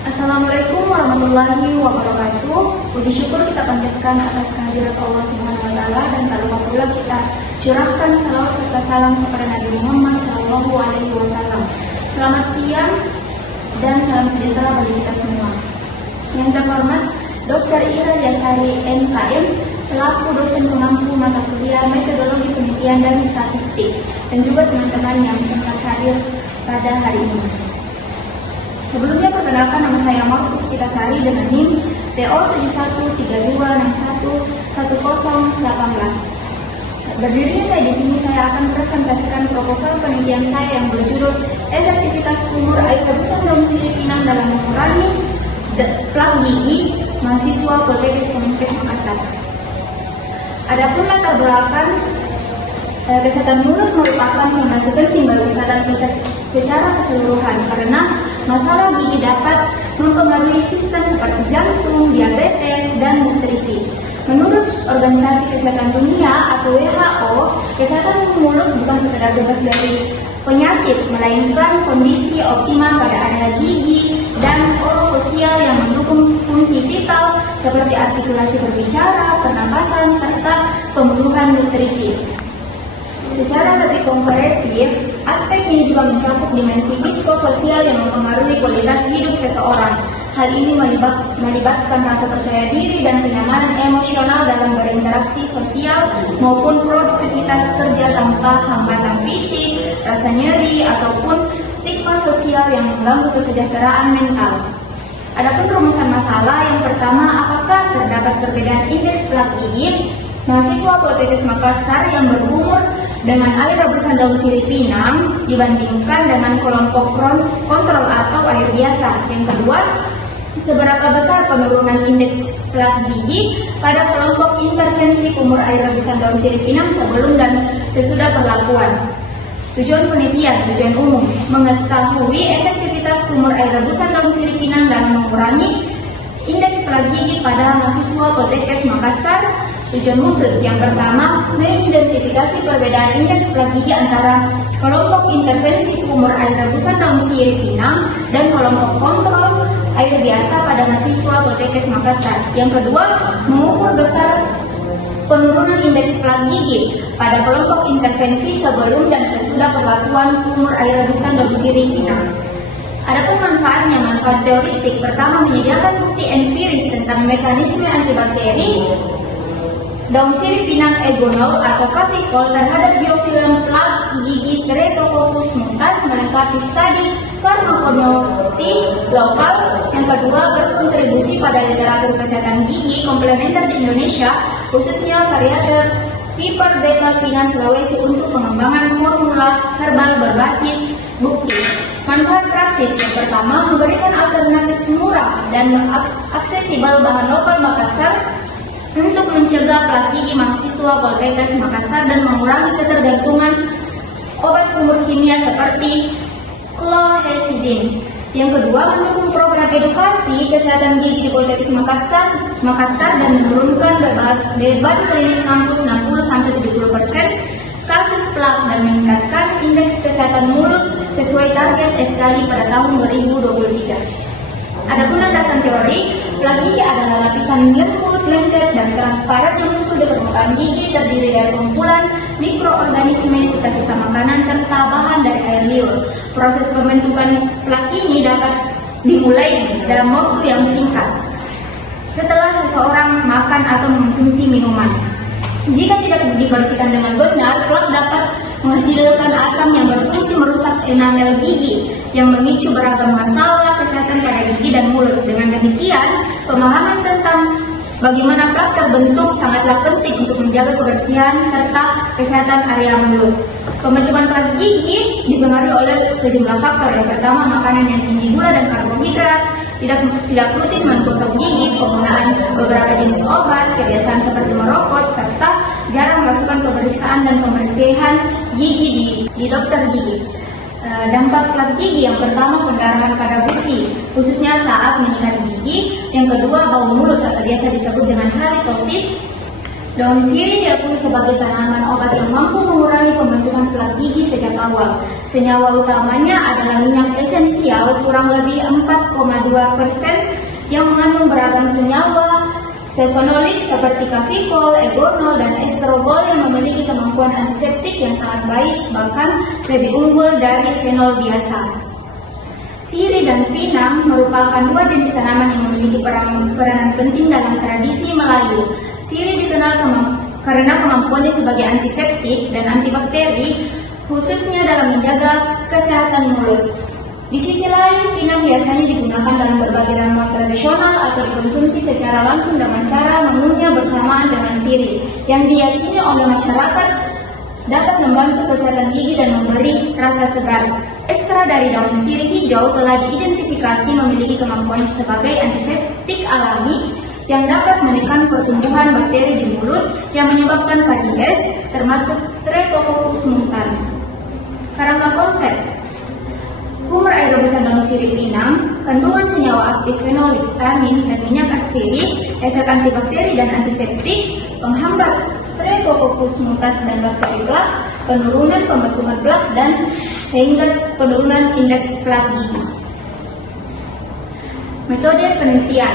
Assalamualaikum warahmatullahi wabarakatuh. Puji syukur kita panjatkan atas kehadirat Allah Subhanahu wa taala, dan tak lupa pula kita curahkan salawat serta salam kepada Nabi Muhammad sallallahu alaihi wasallam. Selamat siang dan salam sejahtera bagi kita semua. Yang terhormat Dr. Ira Yasari MKM selaku dosen pengampu mata kuliah metodologi penelitian dan statistik, dan juga teman-teman yang sempat hadir pada hari ini. Sebelumnya perkenalkan, nama saya Markus Puspitasari dengan NIM PO 7132611018. Berdirinya saya di sini, saya akan presentasikan proposal penelitian saya yang berjudul efektivitas kumur air rebusan daun sirih pinang dalam mengurangi plak gigi mahasiswa Poltekkes Kemenkes Makassar. Adapun latar belakang kesehatan mulut merupakan fondasi penting bagi kesehatan secara keseluruhan, karena masalah gigi dapat mempengaruhi sistem seperti jantung, diabetes, dan nutrisi. Menurut Organisasi Kesehatan Dunia atau WHO, kesehatan mulut bukan sekedar bebas dari penyakit, melainkan kondisi optimal pada area gigi dan orofosial yang mendukung fungsi vital seperti artikulasi berbicara, pernapasan, serta pemenuhan nutrisi. Secara lebih komprehensif, aspek ini juga mencakup dimensi psikososial yang mempengaruhi kualitas hidup seseorang. Hal ini melibatkan rasa percaya diri dan kenyamanan emosional dalam berinteraksi sosial maupun produktivitas kerja tanpa hambatan fisik, rasa nyeri, ataupun stigma sosial yang mengganggu kesejahteraan mental. Adapun rumusan masalah yang pertama, apakah terdapat perbedaan indeks plak gigi mahasiswa Poltekkes Makassar yang berumur dengan air rebusan daun sirih pinang dibandingkan dengan kelompok kontrol atau air biasa? Yang kedua, seberapa besar penurunan indeks plak gigi pada kelompok intervensi kumur air rebusan daun sirih pinang sebelum dan sesudah perlakuan? Tujuan penelitian, tujuan umum, mengetahui efektivitas kumur air rebusan daun sirih pinang dalam mengurangi indeks plak gigi pada mahasiswa Poltekkes Makassar. Tujuan khusus yang pertama, mengidentifikasi perbedaan indeks plak gigi antara kelompok intervensi kumur air rebusan daun sirih pinang dan kelompok kontrol air biasa pada mahasiswa Poltekkes Makassar. Yang kedua, mengukur besar penurunan indeks plak gigi pada kelompok intervensi sebelum dan sesudah perlakuan kumur air rebusan daun sirih pinang. Adapun manfaatnya, manfaat teoristik pertama, menyediakan bukti empiris tentang mekanisme antibakteri daun sirih pinang egonol atau kafikol terhadap biofilm plak gigi Streptococcus mutans, melengkapi studi farmakognosi lokal. Yang kedua, berkontribusi pada literatur kesehatan gigi komplementer di Indonesia, khususnya variator Piper Beta Pinang Sulawesi untuk pengembangan formula herbal berbasis bukti. Manfaat praktis yang pertama, memberikan alternatif murah dan aksesibel bahan lokal Makassar untuk mencegah plak gigi mahasiswa Poltekkes Makassar dan mengurangi ketergantungan obat kumur kimia seperti chlorhexidine. Yang kedua, mendukung program edukasi kesehatan gigi di Poltekkes Makassar dan menurunkan beban klinik kampus 60-70% kasus plak dan meningkatkan indeks kesehatan mulut sesuai target SKI pada tahun 2023. Adapun landasan teori, plak gigi adalah lapisan lembut, lengket, dan transparan yang muncul di permukaan gigi, terdiri dari kumpulan mikroorganisme, sisa-sisa makanan, serta bahan dari air liur. Proses pembentukan plak ini dapat dimulai dalam waktu yang singkat setelah seseorang makan atau mengonsumsi minuman. Jika tidak dibersihkan dengan benar, plak dapat menghasilkan asam yang berfungsi merusak enamel gigi yang memicu beragam masalah kesehatan pada gigi dan mulut. Dengan demikian, pemahaman tentang bagaimana plak terbentuk sangatlah penting untuk menjaga kebersihan serta kesehatan area mulut. Pembentukan plak gigi dipengaruhi oleh sejumlah faktor. Yang pertama, makanan yang tinggi gula dan karbohidrat, tidak rutin menggosok gigi, penggunaan beberapa jenis obat, kebiasaan seperti merokok, serta jarang melakukan pemeriksaan dan pembersihan gigi di dokter gigi. Dampak plak gigi yang pertama, pendarahan pada gusi, khususnya saat menyikat gigi. Yang kedua, bau mulut atau biasa disebut dengan halitosis. Daun sirih diakui sebagai tanaman obat yang mampu mengurangi pembentukan plak gigi sejak awal. Senyawa utamanya adalah minyak esensial kurang lebih 4,2% yang mengandung beragam senyawa flavonoid seperti kafikol, egonol, dan estrogol yang memiliki kemampuan antiseptik yang sangat baik, bahkan lebih unggul dari fenol biasa. Sirih dan pinang merupakan dua jenis tanaman yang memiliki peranan penting dalam tradisi Melayu. Sirih dikenal karena kemampuannya sebagai antiseptik dan antibakteri, khususnya dalam menjaga kesehatan mulut. Di sisi lain, pinang biasanya digunakan dalam berbagai ramuan tradisional atau dikonsumsi secara langsung dengan cara mengunyah bersamaan dengan sirih, yang diyakini oleh masyarakat dapat membantu kesehatan gigi dan memberi rasa segar. Ekstra dari daun sirih hijau telah diidentifikasi memiliki kemampuan sebagai antiseptik alami yang dapat menekan pertumbuhan bakteri di mulut yang menyebabkan karies, termasuk Streptococcus mutans. Karena konsep kumur air rebusan daun sirih pinang, kandungan senyawa aktif fenolid, tanin, dan minyak astirik, efek antibakteri dan antiseptik, penghambat Streptococcus mutans dan bakteri plak, penurunan pembentukan plak, dan sehingga penurunan indeks plak gigi. Metode penelitian.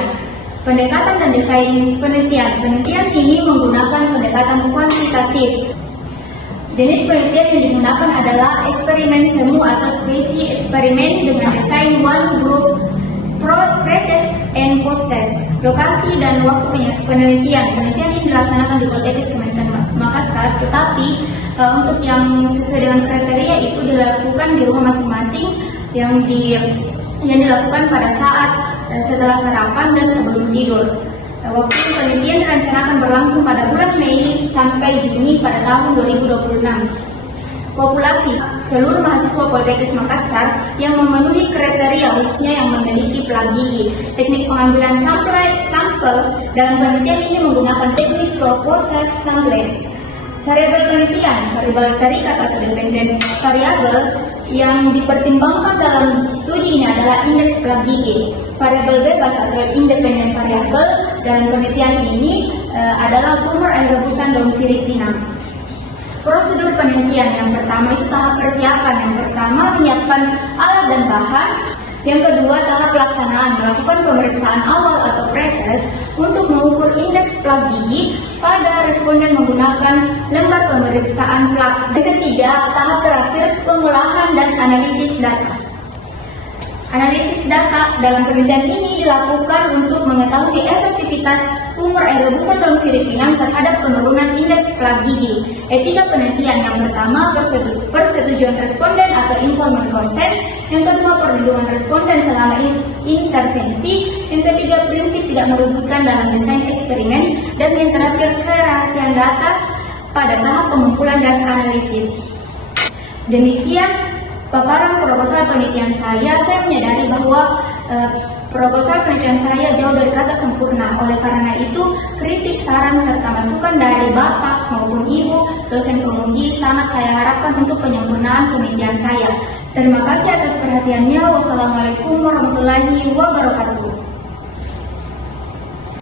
Pendekatan dan desain penelitian. Penelitian ini menggunakan pendekatan kuantitatif. Jenis penelitian yang digunakan adalah eksperimen semu atau spesi eksperimen dengan desain one group, pre-test and post-test. Lokasi dan waktu penelitian. Penelitian ini dilaksanakan di Politeknik Kementerian Makassar, tetapi untuk yang sesuai dengan kriteria itu dilakukan di rumah masing-masing yang dilakukan pada saat setelah sarapan dan sebelum tidur. Waktu penelitian direncanakan berlangsung pada bulan Mei sampai Juni pada tahun 2026. Populasi seluruh mahasiswa Politeknik Makassar yang memenuhi kriteria khususnya yang memiliki plak gigi. Teknik pengambilan sampel dalam penelitian ini menggunakan teknik proposed sampling. Variabel penelitian, variabel terikat atau dependen variabel yang dipertimbangkan dalam studi ini adalah indeks plak gigi. Variabel bebas atau independen variabel dalam penelitian ini adalah kumur air rebusan daun sirih pinang. Prosedur penelitian yang pertama itu tahap persiapan. Yang pertama menyiapkan alat dan bahan. Yang kedua tahap pelaksanaan, melakukan pemeriksaan awal atau pre-test untuk mengukur indeks plak gigi pada responden menggunakan lembar pemeriksaan plak. Yang ketiga tahap terakhir pengolahan dan analisis data. Analisis data dalam penelitian ini dilakukan untuk mengetahui efektivitas kumur air rebusan daun sirih pinang terhadap penurunan indeks plak gigi. Etika penelitian yang pertama persetujuan responden atau informed consent, yang kedua perlindungan responden selama intervensi, yang ketiga prinsip tidak merugikan dalam desain eksperimen, dan yang terakhir kerahasiaan data pada tahap pengumpulan dan analisis. Demikian paparan proposal penelitian saya menyadari bahwa proposal penelitian saya jauh dari kata sempurna. Oleh karena itu, kritik, saran, serta masukan dari Bapak maupun Ibu dosen penguji sangat saya harapkan untuk penyempurnaan penelitian saya. Terima kasih atas perhatiannya. Wassalamualaikum warahmatullahi wabarakatuh.